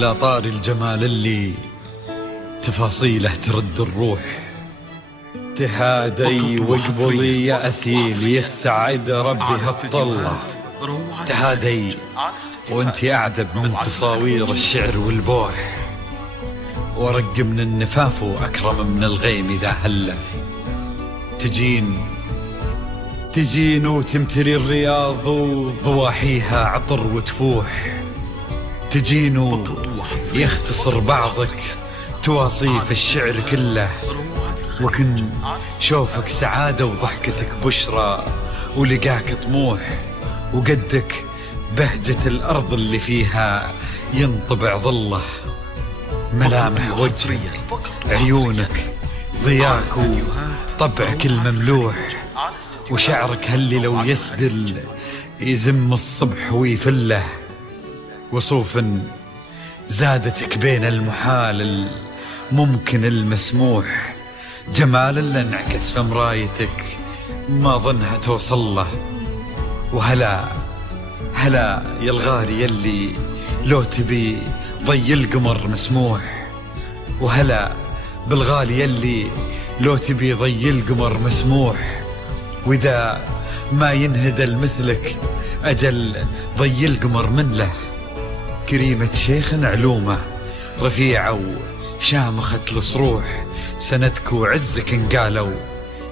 على طار الجمال اللي تفاصيله ترد الروح، تهادي وقبلي يا أسيل يسعد ربي هالطلة. تهادي وانتي أعذب من تصاوير الشعر والبوح، ورق من النفاف وأكرم من الغيم إذا هله. تجين وتمتلي الرياض وضواحيها عطر وتفوح، تجين يختصر بعضك تواصيف الشعر كله، وكن شوفك سعادة وضحكتك بشرى ولقاك طموح، وقدك بهجة الأرض اللي فيها ينطبع ظله. ملامح وجهك عيونك ضياك وطبعك المملوح، وشعرك هاللي لو يسدل يزم الصبح ويفله. وصوف زادتك بين المحال الممكن المسموح، جمال اللي انعكس في مرايتك ما ظنها توصل له. وهلا يا الغالي يلي لو تبي ضي القمر مسموح، وهلا بالغالي يلي لو تبي ضي القمر مسموح، وإذا ما ينهدل مثلك أجل ضي القمر من له. كريمة شيخ علومه رفيعة وشامخة الصروح، سندك وعزك انقالوا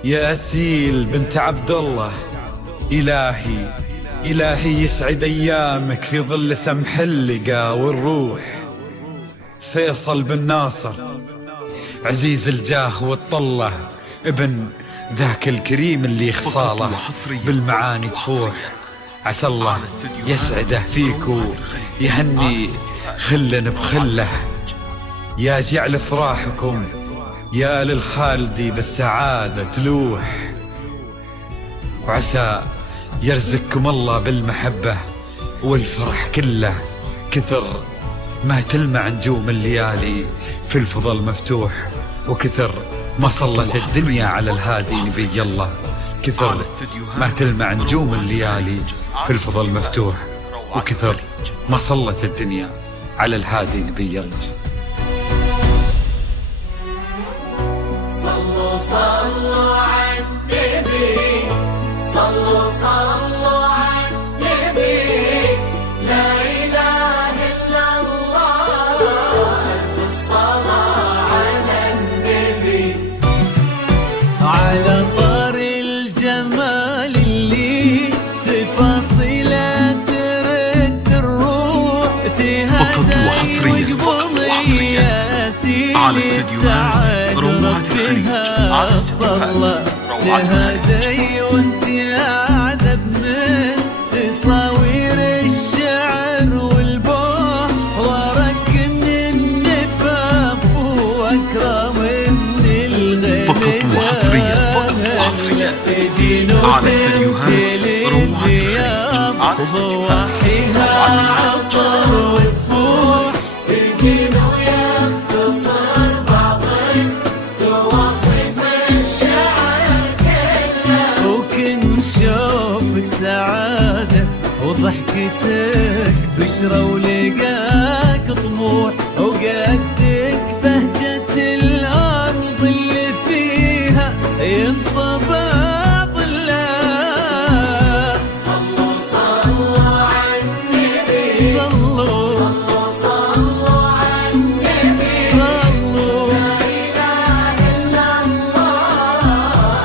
يا أسيل بنت عبد الله. إلهي يسعد أيامك في ظل سمح اللقا والروح. فيصل بن ناصر عزيز الجاه والطلة، ابن ذاك الكريم اللي خصاله بالمعاني تفوح. عسى الله يسعده فيك ويهني خلا بخله، يا جعل افراحكم يا للخالدي بالسعادة تلوح. وعسى يرزقكم الله بالمحبة والفرح كله، كثر ما تلمع نجوم الليالي في الفضل مفتوح، وكثر ما صلت الدنيا على الهادي نبي الله. كثر ما تلمع نجوم الليالي في الفضل مفتوح، وكثر ما صلت الدنيا على الهادي نبي الله. صلوا على النبي، صلوا على النبي، لا إله إلا الله، ألف الصلاة على النبي. على طار الجمال اللي تفاصيله ترد الروح، فقط وحصريا يا سيدي على استديوهات روعة الخليج. على استديوهات روعة تهادي وانتي أعذب من تصاوير الشعر والبوح، ورق من النفاف وأكرم من الغيب. فقط وحصريا على استديوهات روعة الخليج. ضواحيها عطر وتفوح، تجين ويختصر بعضك تواصف الشعر كله، وكن شوفك سعادة وضحكتك بشرى ولقاك طموح، وقدك بهجة الأرض اللي فيها ينطبع ظله. صلوا على النبي، صلوا صلوا على النبي، صلوا لا إله إلا الله،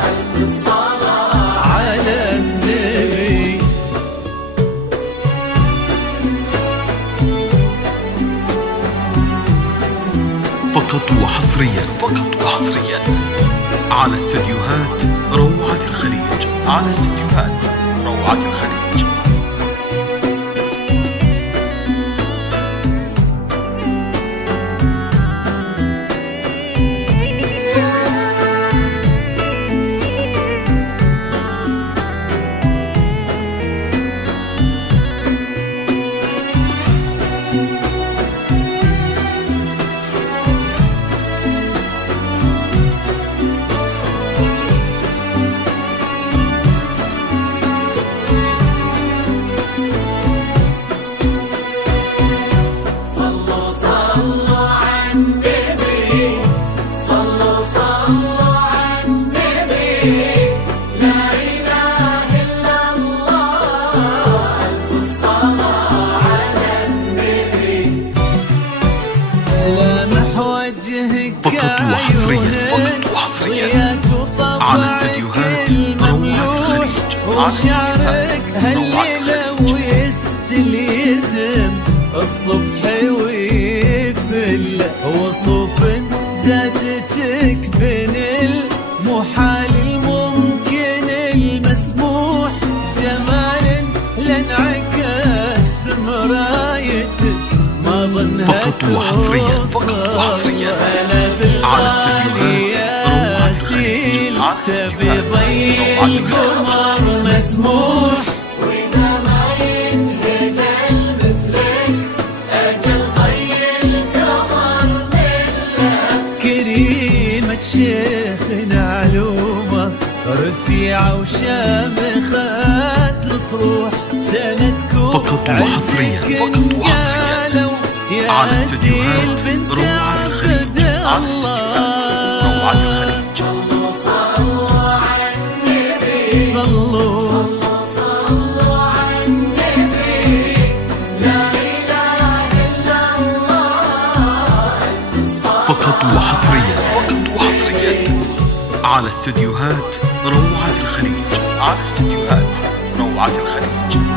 ألف الصلاة على النبي. فقط وحصريا على استديوهات روعة الخليج. على استديوهات روعة الخليج. وشعرك هالليلة ويستليزم الصبح ويفل وصوف زادتك بين المحال الممكن المسموح جمال لانعكس في مرايتك ما ظنها فقط وحصريا على استديوهات روعة الخليج. تبي ضي القمر مسموح وإذا ما ينهدى مثلك أجل ضي القمر لله. كريمة شيخنا علومة رفيعة وشامخة الصروح سندكم فقط وحصريا على استديوهات روعة الخليج. على استديوهات روعة الخليج. صلوا على النبي صلوا صلوا على النبي لا إله إلا الله. فقط وحصريا على استديوهات روعة الخليج. على استديوهات روعة الخليج. فقط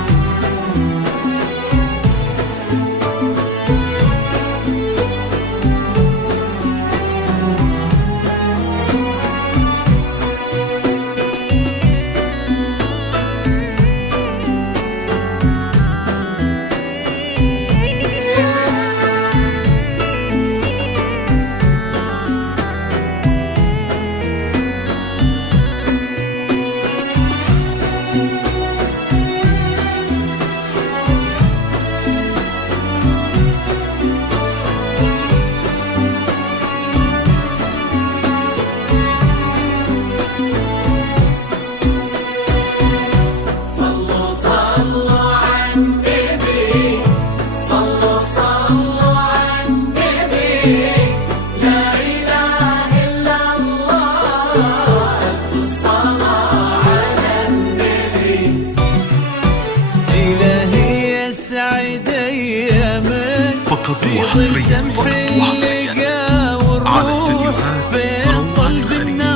وحصريا على استديوهات روعة الخليج.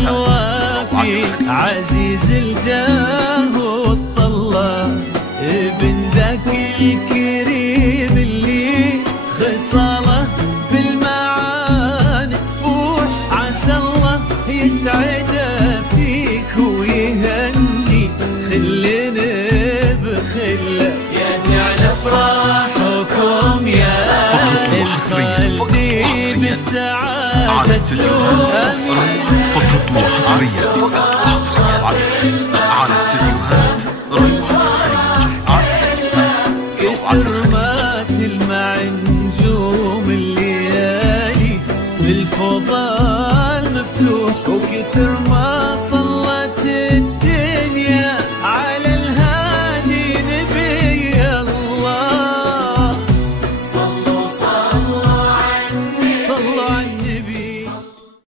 الوافي عزيز الجاه والطلة ابن ذاك الكريم اللي خصاله بالمعاني تفوح عسى الله يسعده فيك ويهني خلنا بخله يجعل افراحكم يا خلي بالسعادة على استديوهات فقط وحصريا على